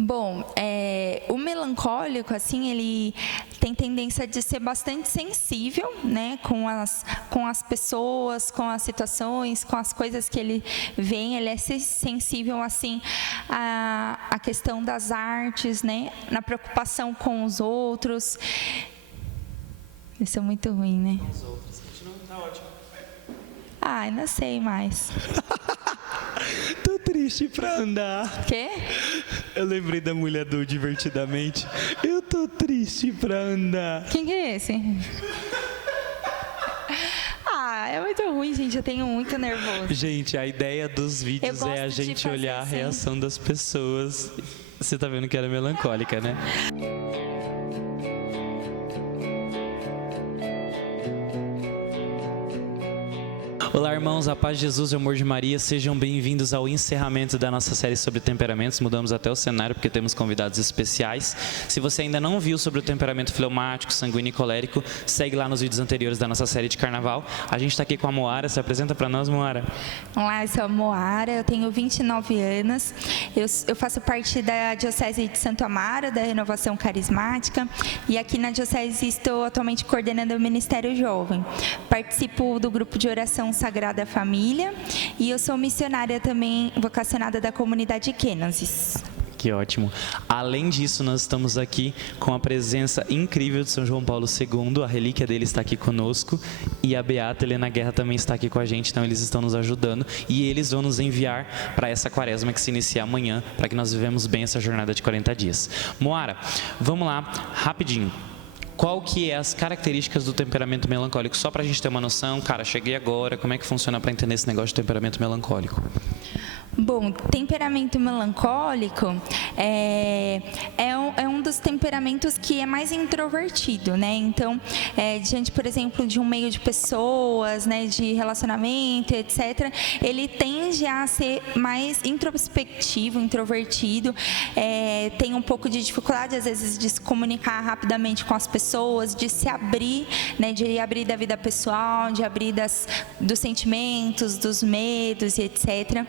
Bom, o melancólico, assim, ele tem tendência de ser bastante sensível, né, com as pessoas, com as situações, com as coisas que ele vê. Ele é sensível, assim, à questão das artes, né, na preocupação com os outros. Isso é muito ruim, né? Os outros, continua, tá ótimo. Ai, não sei mais. Tô triste pra andar. Quê? Eu lembrei da mulher do Divertidamente. Eu tô triste pra andar. Quem que é esse? Ah, é muito ruim, gente. Eu tenho muito nervoso. Gente, a ideia dos vídeos é a gente olhar a reação das pessoas. Você tá vendo que era melancólica, né? Olá, irmãos, a paz de Jesus e o amor de Maria, sejam bem-vindos ao encerramento da nossa série sobre temperamentos. Mudamos até o cenário porque temos convidados especiais. Se você ainda não viu sobre o temperamento fleumático, sanguíneo e colérico, segue lá nos vídeos anteriores da nossa série de carnaval. A gente está aqui com a Moara. Se apresenta para nós, Moara. Olá, eu sou a Moara, eu tenho 29 anos, eu faço parte da Diocese de Santo Amaro, da Renovação Carismática, e aqui na Diocese estou atualmente coordenando o Ministério Jovem. Participo do grupo de oração Sagrada Família e eu sou missionária também vocacionada da comunidade Kênasis. Que ótimo. Além disso, nós estamos aqui com a presença incrível de São João Paulo II, a relíquia dele está aqui conosco, e a Beata Helena Guerra também está aqui com a gente, então eles estão nos ajudando e eles vão nos enviar para essa quaresma que se inicia amanhã, para que nós vivemos bem essa jornada de 40 dias. Moara, vamos lá, rapidinho. Qual que é as características do temperamento melancólico? Só para a gente ter uma noção, cara, cheguei agora, como é que funciona para entender esse negócio de temperamento melancólico? Bom, temperamento melancólico é um dos temperamentos que é mais introvertido, né? Então, diante, por exemplo, de um meio de pessoas, né, de relacionamento, etc., ele tende a ser mais introspectivo, introvertido, tem um pouco de dificuldade, às vezes, de se comunicar rapidamente com as pessoas, de se abrir, né, de abrir da vida pessoal, de abrir dos sentimentos, dos medos e etc.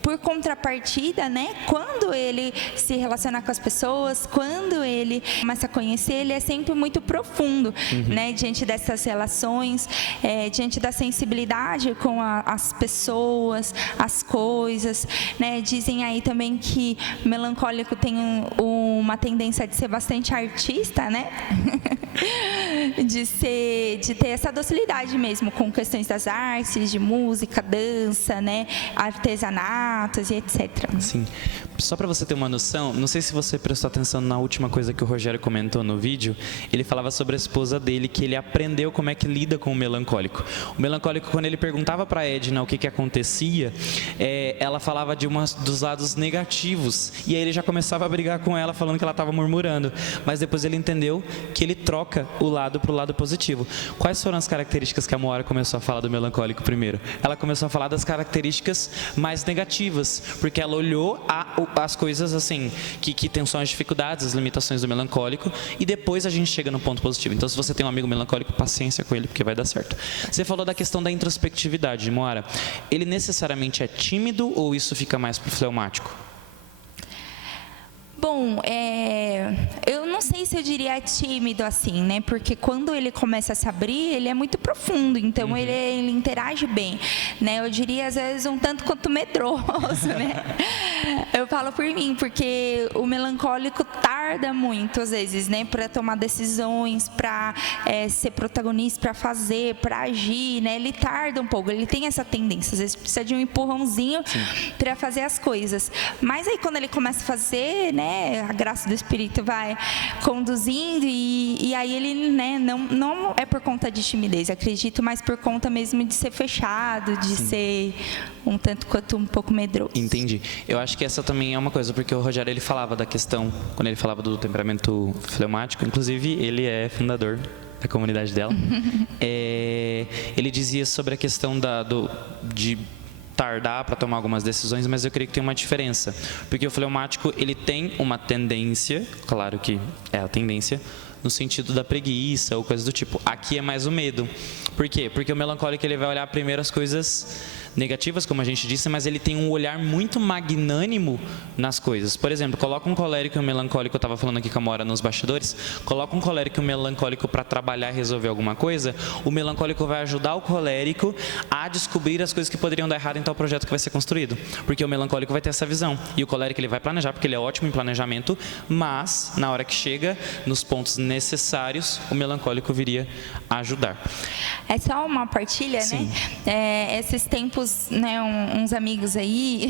Por contrapartida, né, quando ele se relaciona com as pessoas, quando ele começa a conhecer, ele é sempre muito profundo, né, diante dessas relações, diante da sensibilidade com as pessoas, as coisas, né. Dizem aí também que o melancólico tem uma tendência de ser bastante artista, né, de ter essa docilidade mesmo com questões das artes, de música, dança, né, artesanatos e etc. Sim. Só para você ter uma noção, não sei se você prestou atenção na última coisa que o Rogério comentou no vídeo, ele falava sobre a esposa dele, que ele aprendeu como é que lida com o melancólico. O melancólico, quando ele perguntava para Edna o que acontecia, ela falava dos lados negativos, e aí ele já começava a brigar com ela, falando que ela estava murmurando, mas depois ele entendeu que ele troca o lado para o lado positivo. Quais foram as características que a Moara começou a falar do melancólico primeiro? Ela começou a falar das características mais negativas, porque ela olhou as coisas assim, que tem só as dificuldades, as limitações do melancólico, e depois a gente chega no ponto positivo. Então, se você tem um amigo melancólico, paciência com ele, porque vai dar certo. Você falou da questão da introspectividade, Moara. Ele necessariamente é tímido ou isso fica mais pro fleumático? Bom, eu não sei se eu diria tímido assim, né? Porque quando ele começa a se abrir, ele é muito profundo, então ele interage bem, né? Eu diria, às vezes, um tanto quanto medroso, né? Eu falo por mim, porque o melancólico tarda muito, às vezes, né? Para tomar decisões, para ser protagonista, para fazer, para agir, né? Ele tarda um pouco, ele tem essa tendência, às vezes precisa de um empurrãozinho para fazer as coisas. Mas aí, quando ele começa a fazer, né? A graça do Espírito vai conduzindo e aí ele, né, não é por conta de timidez, acredito, mas por conta mesmo de ser fechado, de ser um tanto quanto um pouco medroso. Entendi. Eu acho que essa também é uma coisa, porque o Rogério, ele falava da questão, quando ele falava do temperamento fleumático, inclusive ele é fundador da comunidade dela, ele dizia sobre a questão de tardar para tomar algumas decisões, mas eu creio que tem uma diferença, porque o fleumático, ele tem uma tendência, claro que é a tendência, no sentido da preguiça ou coisa do tipo. Aqui é mais o medo. Por quê? Porque o melancólico, ele vai olhar primeiro as coisas negativas, como a gente disse, mas ele tem um olhar muito magnânimo nas coisas. Por exemplo, coloca um colérico e um melancólico, eu estava falando aqui com a Mora nos bastidores, coloca um colérico e um melancólico para trabalhar e resolver alguma coisa, o melancólico vai ajudar o colérico a descobrir as coisas que poderiam dar errado em tal projeto que vai ser construído, porque o melancólico vai ter essa visão, e o colérico ele vai planejar, porque ele é ótimo em planejamento, mas na hora que chega, nos pontos necessários, o melancólico viria a ajudar. É só uma partilha, Sim. né? Esses tempos, né, uns amigos aí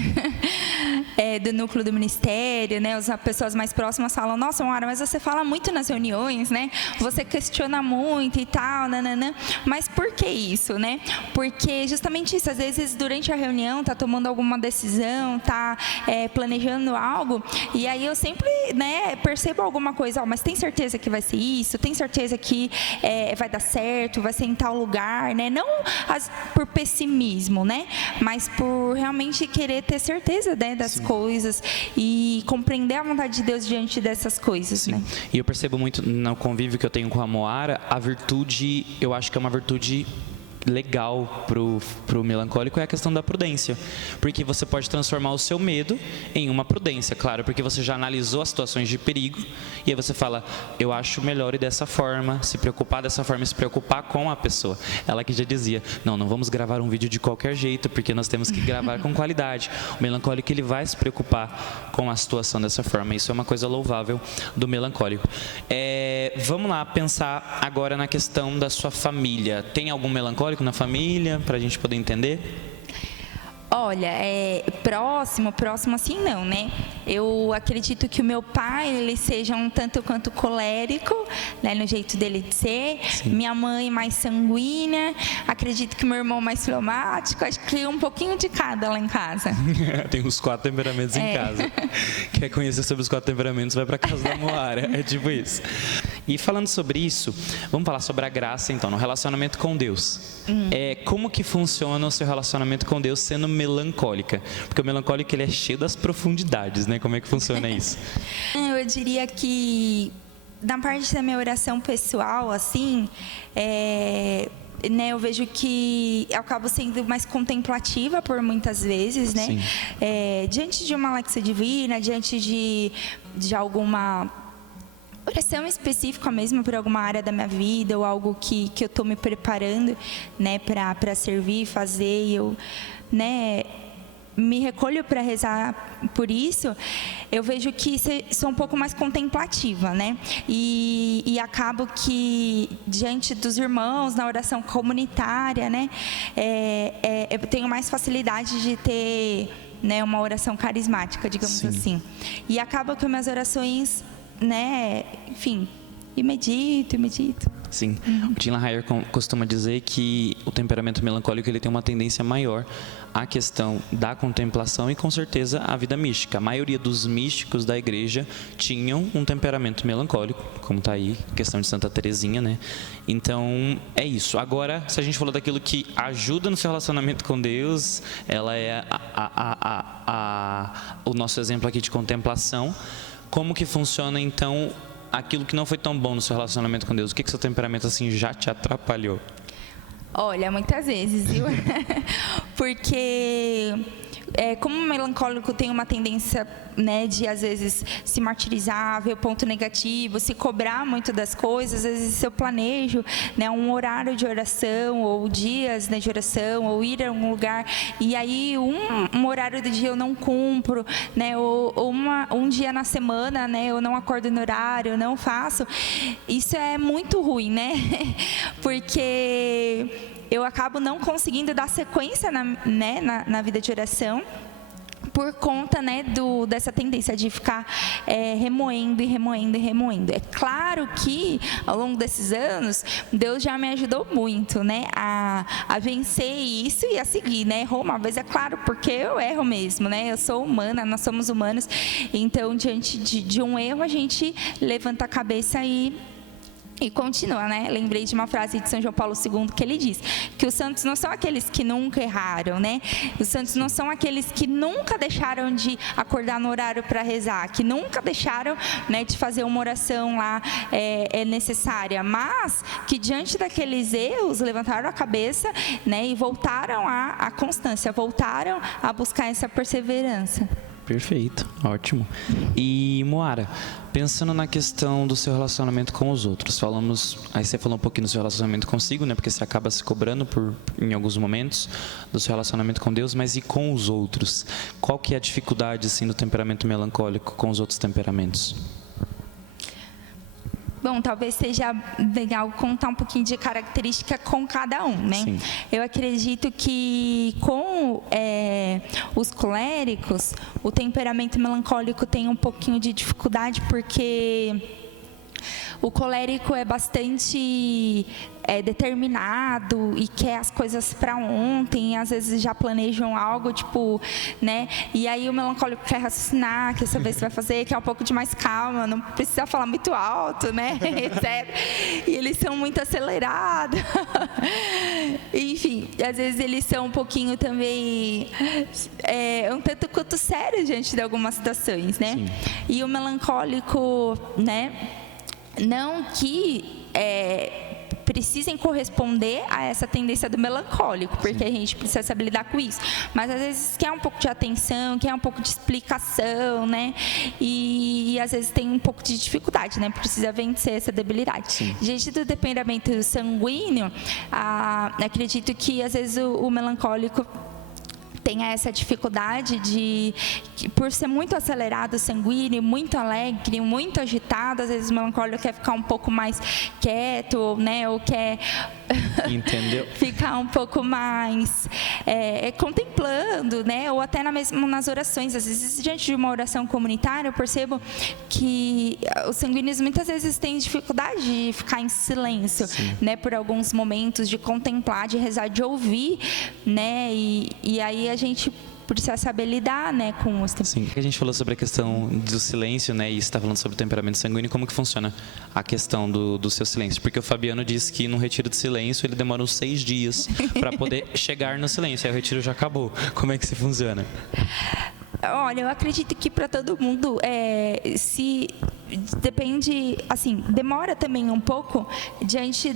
do núcleo do ministério, né, as pessoas mais próximas falam: nossa, Mara, mas você fala muito nas reuniões, né? Você questiona muito e tal, nananã. Mas por que isso, né? Porque justamente isso, às vezes durante a reunião tá tomando alguma decisão, tá planejando algo, e aí eu sempre, né, percebo alguma coisa, mas tem certeza que vai ser isso? Tem certeza que vai dar certo, vai ser em tal lugar, né? Não por pessimismo, né? Mas por realmente querer ter certeza, né, das Sim. coisas e compreender a vontade de Deus diante dessas coisas, Sim. né? E eu percebo muito no convívio que eu tenho com a Moara, a virtude, eu acho que é uma virtude legal pro melancólico, é a questão da prudência, porque você pode transformar o seu medo em uma prudência, claro, porque você já analisou as situações de perigo e aí você fala: eu acho melhor ir dessa forma, se preocupar dessa forma, se preocupar com a pessoa. Ela que já dizia: não vamos gravar um vídeo de qualquer jeito, porque nós temos que gravar com qualidade. O melancólico ele vai se preocupar com a situação dessa forma, isso é uma coisa louvável do melancólico. Vamos lá pensar agora na questão da sua família. Tem algum melancólico na família, para a gente poder entender? Olha, próximo assim não, né? Eu acredito que o meu pai, ele seja um tanto quanto colérico, né, no jeito dele de ser. Sim. Minha mãe mais sanguínea. Acredito que meu irmão mais fleumático. Acho que um pouquinho de cada lá em casa. Tem os 4 temperamentos em casa. Quer conhecer sobre os 4 temperamentos, vai para casa da Moara. É tipo isso. E falando sobre isso, vamos falar sobre a graça, então, no relacionamento com Deus. Como que funciona o seu relacionamento com Deus sendo melancólica? Porque o melancólico ele é cheio das profundidades, né? Como é que funciona isso? Eu diria que, na parte da minha oração pessoal, assim, né, eu vejo que eu acabo sendo mais contemplativa por muitas vezes, né? Diante de uma Alexa divina, diante de alguma oração específica mesmo por alguma área da minha vida ou algo que eu estou me preparando, né, para servir, fazer, e eu, né, me recolho para rezar por isso. Eu vejo que sou um pouco mais contemplativa, né? E acabo que, diante dos irmãos, na oração comunitária, né, eu tenho mais facilidade de ter, né, uma oração carismática, digamos Sim. assim. E acaba que minhas orações, né, enfim, e medito. Sim. O Tim LaHaye costuma dizer que o temperamento melancólico ele tem uma tendência maior à questão da contemplação e, com certeza, à vida mística. A maioria dos místicos da igreja tinham um temperamento melancólico, como está aí, questão de Santa Teresinha, né? Então, é isso. Agora, se a gente falou daquilo que ajuda no seu relacionamento com Deus, ela é o nosso exemplo aqui de contemplação. Como que funciona, então, aquilo que não foi tão bom no seu relacionamento com Deus? O que seu temperamento assim já te atrapalhou? Olha, muitas vezes, viu? Porque como o melancólico tem uma tendência, né, de às vezes se martirizar, ver o ponto negativo, se cobrar muito das coisas. Às vezes eu planejo, né, um horário de oração ou dias, né, de oração, ou ir a um lugar, e aí um horário do dia eu não cumpro, né, ou um dia na semana, né, eu não acordo no horário, eu não faço. Isso é muito ruim, né? Porque eu acabo não conseguindo dar sequência na vida de oração, por conta, né, dessa tendência de ficar remoendo. É claro que, ao longo desses anos, Deus já me ajudou muito, né, a vencer isso e a seguir, né? Errou uma vez, é claro, porque eu erro mesmo, né? Eu sou humana, nós somos humanos. Então, diante de um erro, a gente levanta a cabeça e E continua, né? Lembrei de uma frase de São João Paulo II que ele diz que os santos não são aqueles que nunca erraram, né? Os santos não são aqueles que nunca deixaram de acordar no horário para rezar, que nunca deixaram, né, de fazer uma oração lá necessária, mas que diante daqueles erros levantaram a cabeça, né, e voltaram à constância, voltaram a buscar essa perseverança. Perfeito, ótimo. E Moara, pensando na questão do seu relacionamento com os outros, aí você falou um pouquinho do seu relacionamento consigo, né? Porque você acaba se cobrando em alguns momentos do seu relacionamento com Deus, mas e com os outros? Qual que é a dificuldade, assim, do temperamento melancólico com os outros temperamentos? Bom, talvez seja legal contar um pouquinho de característica com cada um, né? Sim. Eu acredito que com os coléricos, o temperamento melancólico tem um pouquinho de dificuldade, porque o colérico é bastante determinado e quer as coisas para ontem, e às vezes já planejam algo, tipo, né? E aí o melancólico quer raciocinar, quer saber se vai fazer, quer um pouco de mais calma, não precisa falar muito alto, né? Etc. E eles são muito acelerados. Enfim, às vezes eles são um pouquinho também um tanto quanto sérios diante de algumas situações, né? Sim. E o melancólico, né? Não que precisem corresponder a essa tendência do melancólico, porque a gente precisa saber lidar com isso. Mas às vezes quer um pouco de atenção, quer um pouco de explicação, né? E às vezes tem um pouco de dificuldade, né? Precisa vencer essa debilidade. Sim. Diante do temperamento sanguíneo, acredito que às vezes o melancólico tenha essa dificuldade por ser muito acelerado, sanguíneo, muito alegre, muito agitado, às vezes o melancólico quer ficar um pouco mais quieto, né, ou quer Entendeu? ficar um pouco mais contemplando, né, ou até mesmo nas orações. Às vezes, diante de uma oração comunitária, eu percebo que os sanguíneos muitas vezes têm dificuldade de ficar em silêncio, né, por alguns momentos, de contemplar, de rezar, de ouvir, né, e aí a gente precisa saber lidar, né, com os tempos. Sim, a gente falou sobre a questão do silêncio, né, e você está falando sobre o temperamento sanguíneo, como que funciona a questão do seu silêncio? Porque o Fabiano disse que no retiro de silêncio ele demora uns 6 dias para poder chegar no silêncio, aí o retiro já acabou. Como é que isso funciona? Olha, eu acredito que para todo mundo, depende, assim, demora também um pouco diante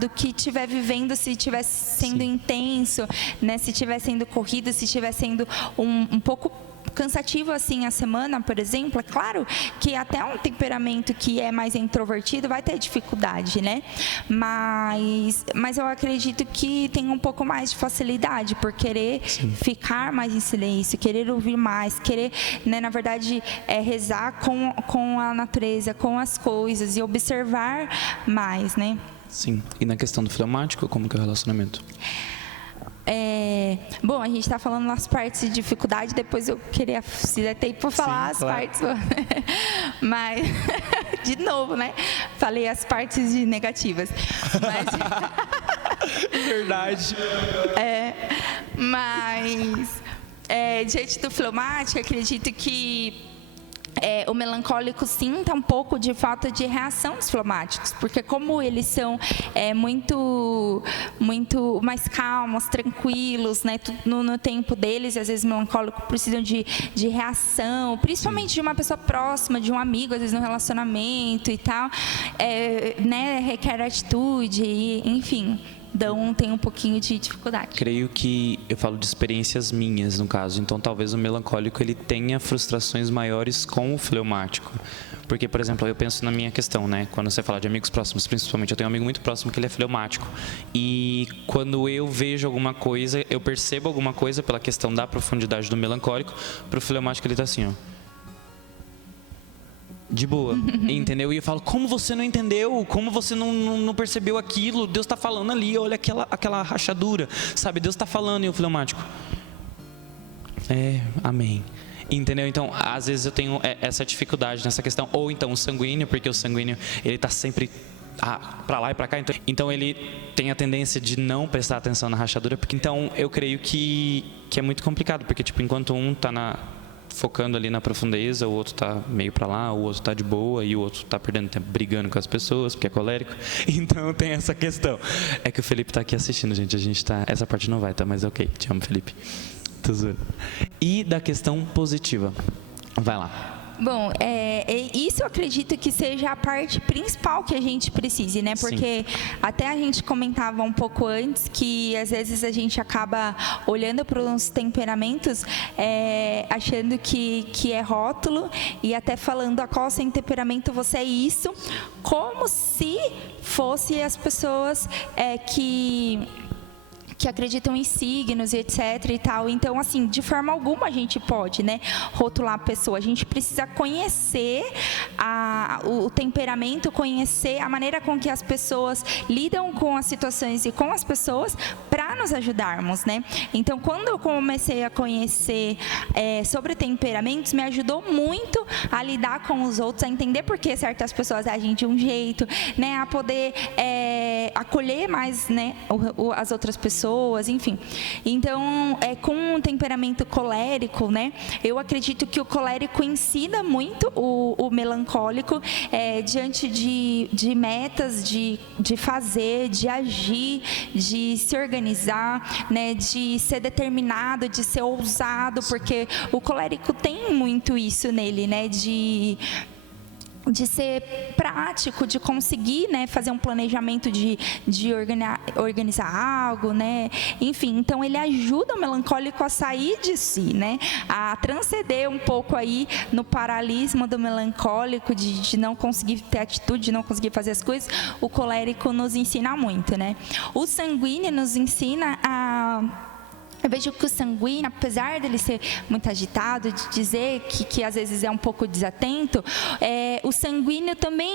do que estiver vivendo, se estiver sendo intenso, né, se estiver sendo corrido, se estiver sendo um pouco cansativo assim a semana, por exemplo. É claro que até um temperamento que é mais introvertido vai ter dificuldade, né? Mas eu acredito que tem um pouco mais de facilidade por querer ficar mais em silêncio, querer ouvir mais, querer, né, na verdade, rezar com a natureza, com as coisas e observar mais, né? Sim. E na questão do fleumático, como que é o relacionamento? Bom, a gente está falando nas partes de dificuldade, depois eu queria, se der tempo, falar as partes. Mas, de novo, né? Falei as partes negativas. Verdade. Diante do fleumático, acredito que o melancólico sinta um pouco de falta de reação dos fleumáticos, porque como eles são muito mais calmos, tranquilos, né, no tempo deles, e às vezes o melancólico precisam de reação, principalmente de uma pessoa próxima, de um amigo, às vezes no relacionamento e tal, né, requer atitude, enfim. Então, tem um pouquinho de dificuldade. Creio que eu falo de experiências minhas, no caso. Então, talvez o melancólico ele tenha frustrações maiores com o fleumático. Porque, por exemplo, eu penso na minha questão, né? Quando você fala de amigos próximos, principalmente, eu tenho um amigo muito próximo que ele é fleumático. E quando eu vejo alguma coisa, eu percebo alguma coisa pela questão da profundidade do melancólico, para o fleumático ele está assim, ó. De boa, entendeu? E eu falo, como você não entendeu? Como você não percebeu aquilo? Deus está falando ali, olha aquela rachadura, sabe? Deus está falando, e o fleumático, amém. Entendeu? Então, às vezes eu tenho essa dificuldade nessa questão. Ou então o sanguíneo, porque o sanguíneo, ele está sempre para lá e para cá. Então, ele tem a tendência de não prestar atenção na rachadura. Porque, então, eu creio que é muito complicado. Porque, tipo, enquanto um está focando ali na profundeza, o outro tá meio para lá, o outro tá de boa e o outro tá perdendo tempo brigando com as pessoas, porque é colérico. Então tem essa questão. É que o Felipe tá aqui assistindo, gente. Essa parte não vai, tá? Mas ok, te amo, Felipe. Tô zoando. E da questão positiva. Vai lá. Bom, isso eu acredito que seja a parte principal que a gente precise, né? Porque até a gente comentava um pouco antes que às vezes a gente acaba olhando para os temperamentos achando que é rótulo e até falando a qual sem temperamento você é isso, como se fosse as pessoas que acreditam em signos e etc e tal. Então, assim, de forma alguma a gente pode, né, rotular a pessoa. A gente precisa conhecer o temperamento, conhecer a maneira com que as pessoas lidam com as situações e com as pessoas para nos ajudarmos, né? Então, quando eu comecei a conhecer sobre temperamentos, me ajudou muito a lidar com os outros, a entender por que certas pessoas agem de um jeito, né, a poder acolher mais, né, as outras pessoas, enfim. Então, com um temperamento colérico, né, eu acredito que o colérico ensina muito o melancólico diante de metas, de fazer, de agir, de se organizar, né, de ser determinado, de ser ousado, porque o colérico tem muito isso nele, né, de ser prático, de conseguir, né, fazer um planejamento de organizar algo, né, enfim. Então ele ajuda o melancólico a sair de si, né, a transcender um pouco aí no paralismo do melancólico, de não conseguir ter atitude, de não conseguir fazer as coisas. O colérico nos ensina muito, né. O sanguíneo nos ensina eu vejo que o sanguíneo, apesar dele ser muito agitado, de dizer que às vezes é um pouco desatento, o sanguíneo também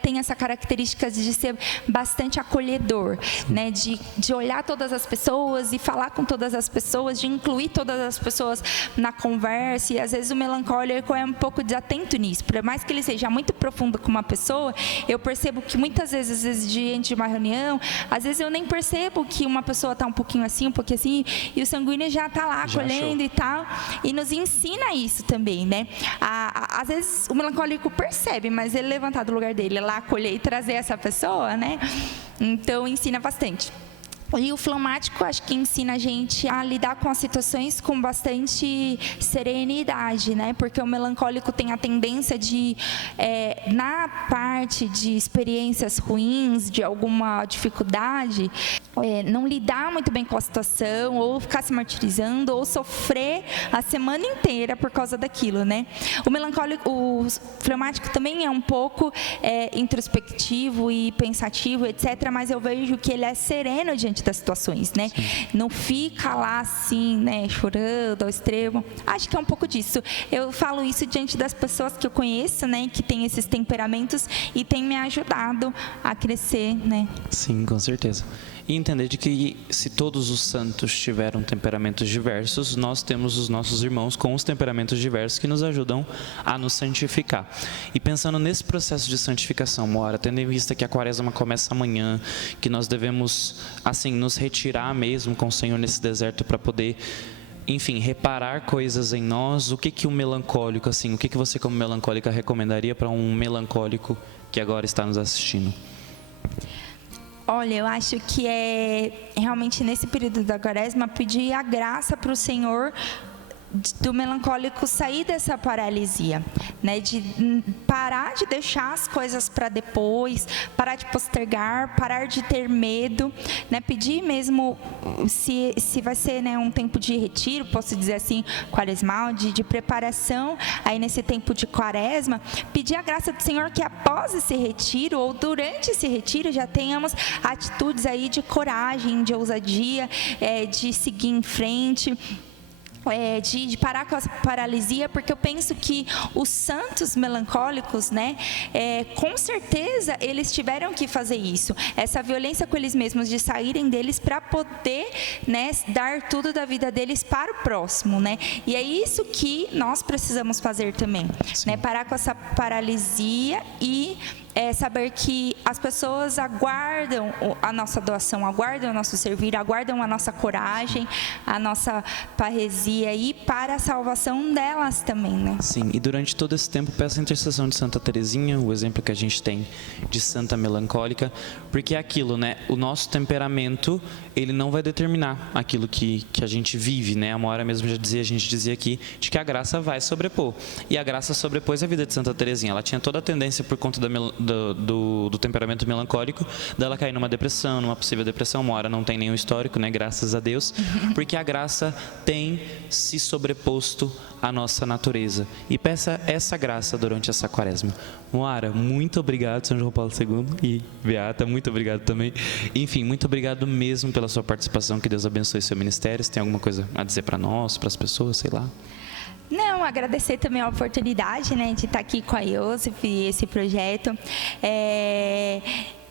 tem essa característica de ser bastante acolhedor, né? De olhar todas as pessoas e falar com todas as pessoas, de incluir todas as pessoas na conversa. E às vezes o melancólico é um pouco desatento nisso. Por mais que ele seja muito profundo com uma pessoa, eu percebo que muitas vezes diante de uma reunião, às vezes eu nem percebo que uma pessoa está um pouquinho assim, um pouquinho assim, e o sanguíneo já está lá acolhendo e tal, e nos ensina isso também, né? Às vezes o melancólico percebe, mas ele levantar do lugar dele, lá acolher e trazer essa pessoa, né? Então ensina bastante. E o fleumático, acho que ensina a gente a lidar com as situações com bastante serenidade, né? Porque o melancólico tem a tendência de, na parte de experiências ruins, de alguma dificuldade, não lidar muito bem com a situação, ou ficar se martirizando, ou sofrer a semana inteira por causa daquilo, né? O fleumático também é um pouco introspectivo e pensativo, etc., mas eu vejo que ele é sereno diante das situações, né? Sim. Não fica lá assim, né, chorando ao extremo. Acho que é um pouco disso. Eu falo isso diante das pessoas que eu conheço, né, que têm esses temperamentos e tem me ajudado a crescer, né? Sim, com certeza. E entender de que se todos os santos tiveram temperamentos diversos, nós temos os nossos irmãos com os temperamentos diversos que nos ajudam a nos santificar. E pensando nesse processo de santificação, Moara, tendo em vista que a quaresma começa amanhã, que nós devemos, assim, nos retirar mesmo com o Senhor nesse deserto para poder, enfim, reparar coisas em nós, o que o melancólico, assim, o que você como melancólica recomendaria para um melancólico que agora está nos assistindo? Olha, eu acho que realmente nesse período da quaresma pedir a graça para o Senhor do melancólico sair dessa paralisia, né? De parar de deixar as coisas para depois, parar de postergar, parar de ter medo, né? Pedir mesmo, se vai ser, né, um tempo de retiro, posso dizer assim, quaresmal, de preparação, aí nesse tempo de quaresma, pedir a graça do Senhor que após esse retiro, ou durante esse retiro, já tenhamos atitudes aí de coragem, de ousadia, de seguir em frente, de parar com a paralisia, porque eu penso que os santos melancólicos, né, com certeza eles tiveram que fazer isso, essa violência com eles mesmos, de saírem deles para poder, né, dar tudo da vida deles para o próximo, né, e é isso que nós precisamos fazer também, né, parar com essa paralisia e é saber que as pessoas aguardam a nossa doação, aguardam o nosso servir, aguardam a nossa coragem, a nossa parresia aí para a salvação delas também, né? Sim, e durante todo esse tempo peço a intercessão de Santa Teresinha, o exemplo que a gente tem de Santa Melancólica, porque é aquilo, né? O nosso temperamento, ele não vai determinar aquilo que a gente vive, né? A Moara mesmo já dizia, a gente dizia aqui, de que a graça vai sobrepor. E a graça sobrepôs a vida de Santa Teresinha. Ela tinha toda a tendência, por conta do temperamento melancólico, dela cair numa depressão, numa possível depressão. Moara não tem nenhum histórico, né? Graças a Deus, porque a graça tem se sobreposto à nossa natureza. E peça essa graça durante essa quaresma. Moara, muito obrigado, São João Paulo II, e Beata, muito obrigado também. Enfim, muito obrigado mesmo pela sua participação, que Deus abençoe seu ministério. Se tem alguma coisa a dizer para nós, para as pessoas, sei lá. Não, agradecer também a oportunidade, né, de estar aqui com a Iosef e esse projeto.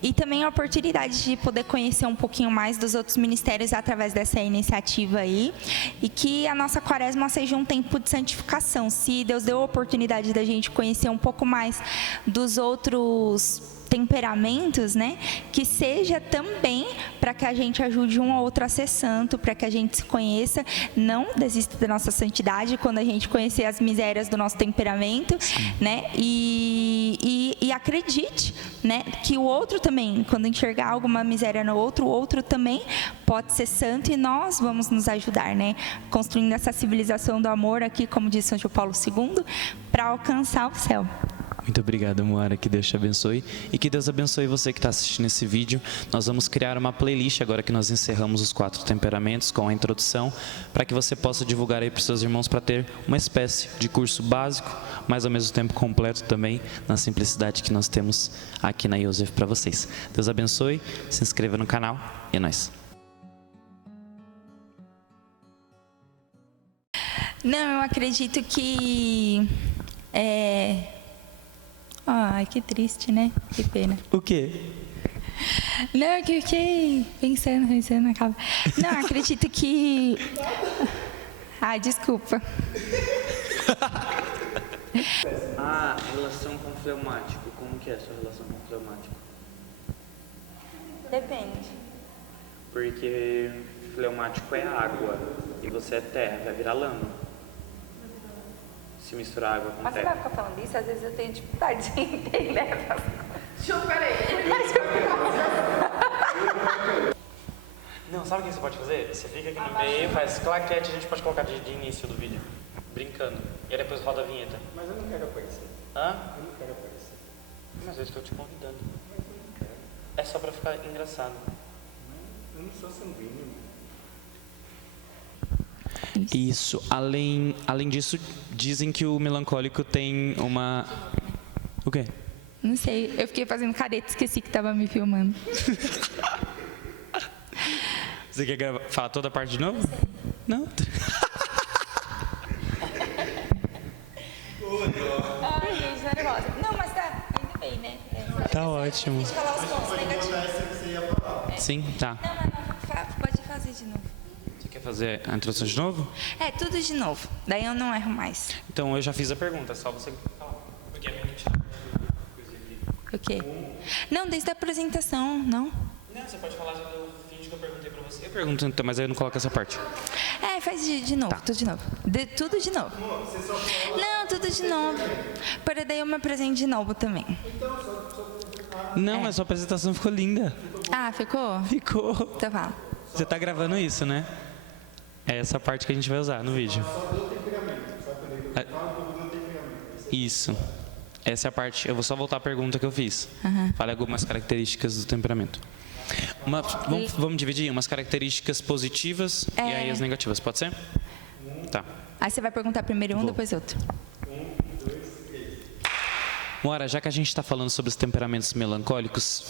E também a oportunidade de poder conhecer um pouquinho mais dos outros ministérios através dessa iniciativa aí. E que a nossa quaresma seja um tempo de santificação. Se Deus deu a oportunidade da gente conhecer um pouco mais dos outros temperamentos, né? Que seja também para que a gente ajude um ao outro a ser santo, para que a gente se conheça, não desista da nossa santidade quando a gente conhecer as misérias do nosso temperamento, né? E acredite, né? Que o outro também, quando enxergar alguma miséria no outro, o outro também pode ser santo e nós vamos nos ajudar, né? Construindo essa civilização do amor aqui, como disse São João Paulo II, para alcançar o céu. Muito obrigado, Moara, que Deus te abençoe e que Deus abençoe você que está assistindo esse vídeo. Nós vamos criar uma playlist agora que nós encerramos os 4 temperamentos com a introdução, para que você possa divulgar aí para os seus irmãos, para ter uma espécie de curso básico, mas ao mesmo tempo completo também, na simplicidade que nós temos aqui na Iosef para vocês. Deus abençoe, se inscreva no canal e é nóis. Não, eu acredito que Ai, que triste, né? Que pena. O quê? Não, é que eu fiquei pensando, acaba. Não, acredito que... Ai, desculpa. Relação com fleumático. Como que é a sua relação com fleumático? Depende. Porque fleumático é água e você é terra, vai virar lama. Se misturar água com Mas você terra. vai ficar falando isso? Às vezes eu tenho dificuldade de entender essas coisas. Deixa eu, peraí. Não, sabe o que você pode fazer? Você fica aqui no meio, faz claquete, a gente pode colocar de início do vídeo. Brincando. E aí depois roda a vinheta. Mas eu não quero aparecer. Hã? Eu não quero aparecer. Mas eu estou te convidando. Mas eu não quero. É só pra ficar engraçado. Eu não sou sanguíneo. Isso. Além disso, dizem que o melancólico tem uma... O quê? Não sei, eu fiquei fazendo careta, esqueci que estava me filmando. Você quer falar toda a parte de novo? Não? Ai, gente, nervosa. Não, mas tá, ainda bem, né? Tá ótimo. Deixa eu falar os pontos negativos. Sim, tá. Não, pode fazer de novo. Você quer fazer a introdução de novo? É, tudo de novo. Daí eu não erro mais. Então, eu já fiz a pergunta, é só você falar. Porque é muito O quê? Não, desde a apresentação, não? Não, você pode falar já do vídeo que eu perguntei pra você. Eu pergunto, então, mas aí eu não coloco essa parte. É, faz de novo, tudo de novo. Tudo de novo. Não, tudo de novo. Para daí eu me apresento de novo também. Não, mas sua apresentação ficou linda. Ah, ficou? Ficou. Então fala. Você tá gravando isso, né? É essa parte que a gente vai usar no vídeo. Isso. Essa é a parte. Eu vou só voltar à pergunta que eu fiz. Fale algumas características do temperamento. Vamos dividir umas características positivas e aí as negativas. Pode ser? Tá. Aí você vai perguntar primeiro um, depois outro. Moara, já que a gente está falando sobre os temperamentos melancólicos,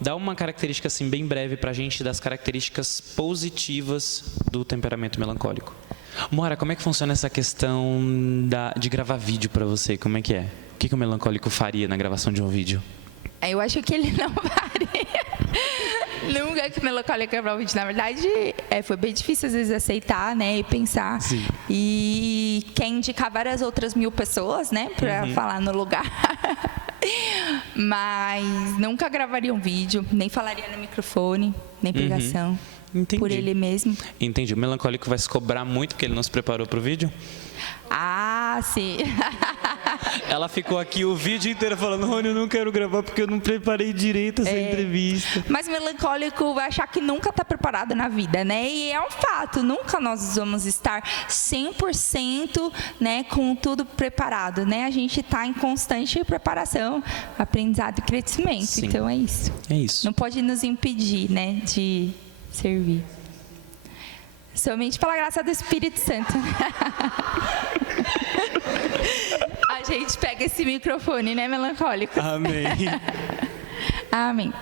dá uma característica assim bem breve para a gente das características positivas do temperamento melancólico. Moara, como é que funciona essa questão de gravar vídeo para você? Como é que é? O que o melancólico faria na gravação de um vídeo? Eu acho que ele não faria. Nunca que melancólico gravar um vídeo. Na verdade, foi bem difícil às vezes aceitar, né? E pensar. Sim. E quer indicar várias outras 1000 pessoas, né? Pra falar no lugar. Mas nunca gravaria um vídeo, nem falaria no microfone, nem pregação. Entendi. Por ele mesmo. Entendi. O melancólico vai se cobrar muito porque ele não se preparou para o vídeo? Ah, sim. Ela ficou aqui o vídeo inteiro falando: Rony, eu não quero gravar porque eu não preparei direito essa entrevista. Mas o melancólico vai achar que nunca está preparado na vida, né? E é um fato, nunca nós vamos estar 100%, né, com tudo preparado, né? A gente está em constante preparação, aprendizado e crescimento. Sim. Então é isso. É isso. Não pode nos impedir, né, de servir. Somente pela graça do Espírito Santo. A gente pega esse microfone, né, melancólico? Amém. Amém.